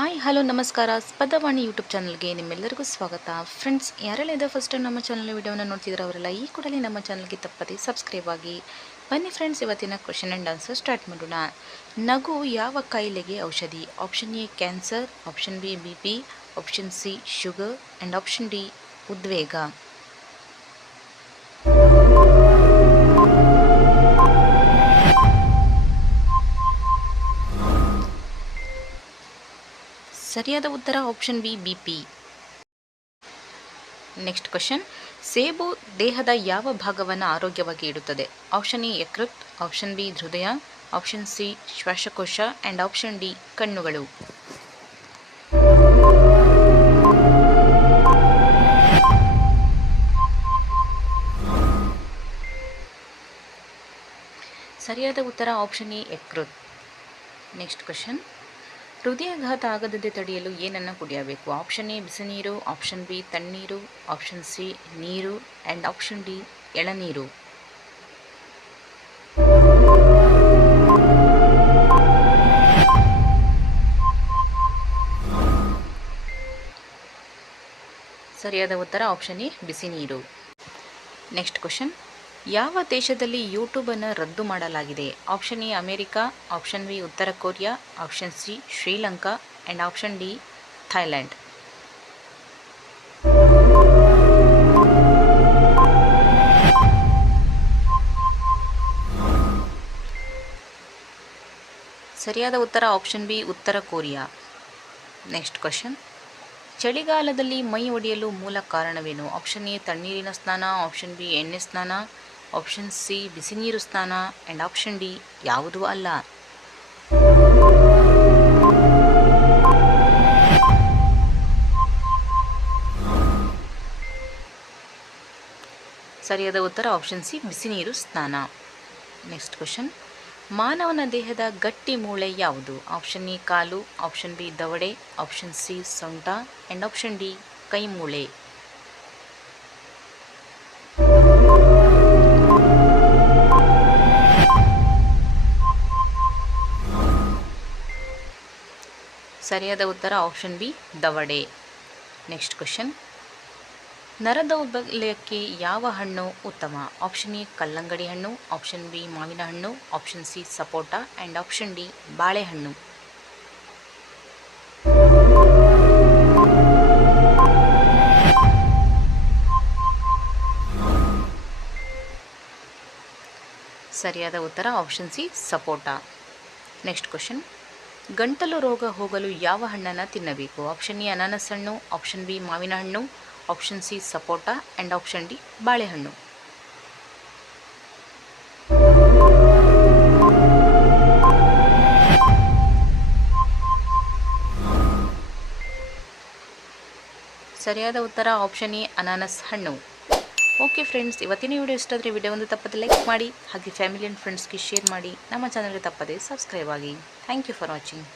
Hi hello ನಮಸ್ಕಾರ ಸ್ಪದವಾಣಿ YouTube ಚಾನಲ್ಗೆ ನಿಮ್ಮೆಲ್ಲರಿಗೂ ಸ್ವಾಗತ. ಫ್ರೆಂಡ್ಸ್, ಯಾರೆಲ್ಲ ಇದೆ ಫಸ್ಟ್ ಟೈಮ್ ನಮ್ಮ ಚಾನಲ್ ವಿಡಿಯೋನ ನೋಡ್ತಿದ್ರೆ ಅವರೆಲ್ಲ ಈ ಕೂಡಲೇ ನಮ್ಮ ಚಾನಲ್ಗೆ ತಪ್ಪದೆ ಸಬ್ಸ್ಕ್ರೈಬ್ ಆಗಿ. ಬನ್ನಿ ಫ್ರೆಂಡ್ಸ್, ಇವತ್ತಿನ ಕ್ವೆಶ್ಚನ್ ಆ್ಯಂಡ್ ಆನ್ಸರ್ ಸ್ಟಾರ್ಟ್ ಮಾಡೋಣ. ನಗು ಯಾವ ಕಾಯಿಲೆಗೆ ಔಷಧಿ? Option A cancer, option B BP, option C sugar and option D ಉದ್ವೇಗ. ಸರಿಯಾದ ಉತ್ತರ option B BP. Next question, ಸೇಬು ದೇಹದ ಯಾವ ಭಾಗವನ್ನು ಆರೋಗ್ಯವಾಗಿ ಇಡುತ್ತದೆ? ಆಪ್ಷನ್ ಎ ಯಕೃತ್, ಆಪ್ಷನ್ ಬಿ ಹೃದಯ, ಆಪ್ಷನ್ ಸಿ ಶ್ವಾಸಕೋಶ ಆ್ಯಂಡ್ ಆಪ್ಷನ್ ಡಿ ಕಣ್ಣುಗಳು. ಸರಿಯಾದ ಉತ್ತರ ಆಪ್ಷನ್ ಎ ಯಕೃತ್. ನೆಕ್ಸ್ಟ್ ಕ್ವಶನ್, ಹೃದಯಾಘಾತ ಆಗದಂತೆ ತಡೆಯಲು ಏನನ್ನು ಕುಡಿಯಬೇಕು? ಆಪ್ಷನ್ ಎ ಬಿಸಿನೀರು, ಆಪ್ಷನ್ ಬಿ ತಣ್ಣೀರು, ಆಪ್ಷನ್ ಸಿ ನೀರು ಆ್ಯಂಡ್ ಆಪ್ಷನ್ ಡಿ ಎಳನೀರು. ಸರಿಯಾದ ಉತ್ತರ ಆಪ್ಷನ್ ಎ ಬಿಸಿನೀರು. ನೆಕ್ಸ್ಟ್ ಕ್ವಶನ್, ಯಾವ ದೇಶದಲ್ಲಿ ಯೂಟ್ಯೂಬನ್ನು ರದ್ದು ಮಾಡಲಾಗಿದೆ? Option A America, option B ಉತ್ತರ Korea, option C Sri Lanka and option D Thailand. ಸರಿಯಾದ ಉತ್ತರ ಆಪ್ಷನ್ ಬಿ ಉತ್ತರ ಕೊರಿಯಾ. ನೆಕ್ಸ್ಟ್ ಕ್ವಶನ್, ಚಳಿಗಾಲದಲ್ಲಿ ಮೈ ಒಡೆಯಲು ಮೂಲ ಕಾರಣವೇನು? ಆಪ್ಷನ್ ಎ ತಣ್ಣೀರಿನ ಸ್ನಾನ, ಆಪ್ಷನ್ ಬಿ ಎಣ್ಣೆ ಸ್ನಾನ, ಆಪ್ಷನ್ ಸಿ ಬಿಸಿನೀರು ಸ್ನಾನ ಆ್ಯಂಡ್ ಆಪ್ಷನ್ ಡಿ ಯಾವುದೂ ಅಲ್ಲ. ಸರಿಯಾದ ಉತ್ತರ ಆಪ್ಷನ್ ಸಿ ಬಿಸಿನೀರು ಸ್ನಾನ. ನೆಕ್ಸ್ಟ್ ಕ್ವಶನ್, ಮಾನವನ ದೇಹದ ಗಟ್ಟಿ ಮೂಳೆ ಯಾವುದು? ಆಪ್ಷನ್ ಎ ಕಾಲು, ಆಪ್ಷನ್ ಬಿ ದವಡೆ, ಆಪ್ಷನ್ ಸಿ ಸೊಂಟ ಆ್ಯಂಡ್ ಆಪ್ಷನ್ ಡಿ ಕೈ ಮೂಳೆ. ಸರಿಯಾದ ಉತ್ತರ ಆಪ್ಷನ್ ಬಿ ದವಡೆ. ನೆಕ್ಸ್ಟ್ ಕ್ವಶನ್, ನರದೌರ್ಬಲ್ಯಕ್ಕೆ ಯಾವ ಹಣ್ಣು ಉತ್ತಮ? ಆಪ್ಷನ್ ಎ ಕಲ್ಲಂಗಡಿ ಹಣ್ಣು, ಆಪ್ಷನ್ ಬಿ ಮಾವಿನ ಹಣ್ಣು, option C sapota and option D ಬಾಳೆಹಣ್ಣು. ಸರಿಯಾದ ಉತ್ತರ ಆಪ್ಷನ್ ಸಿ ಸಪೋಟ. ನೆಕ್ಸ್ಟ್ ಕ್ವಶನ್, ಗಂಟಲು ರೋಗ ಹೋಗಲು ಯಾವ ಹಣ್ಣನ್ನು ತಿನ್ನಬೇಕು? ಆಪ್ಷನ್ ಎ ಅನಾನಸ್ ಹಣ್ಣು, ಆಪ್ಷನ್ ಬಿ ಮಾವಿನ ಹಣ್ಣು, option C sapota and option D ಬಾಳೆಹಣ್ಣು. ಸರಿಯಾದ ಉತ್ತರ ಆಪ್ಷನ್ ಎ ಅನಾನಸ್ ಹಣ್ಣು. ಓಕೆ ಫ್ರೆಂಡ್ಸ್, ಇವತ್ತಿನ ವಿಡಿಯೋ ಇಷ್ಟ ಆದರೆ ವಿಡಿಯೋ ಒಂದು ತಪ್ಪದೆ ಲೈಕ್ ಮಾಡಿ, ಹಾಗೆ ಫ್ಯಾಮಿಲಿ ಆ್ಯಂಡ್ ಫ್ರೆಂಡ್ಸ್ಗೆ ಶೇರ್ ಮಾಡಿ, ನಮ್ಮ ಚಾನಲ್ಗೆ ತಪ್ಪದೆ ಸಬ್ಸ್ಕ್ರೈಬ್ ಆಗಿ. Thank you for watching.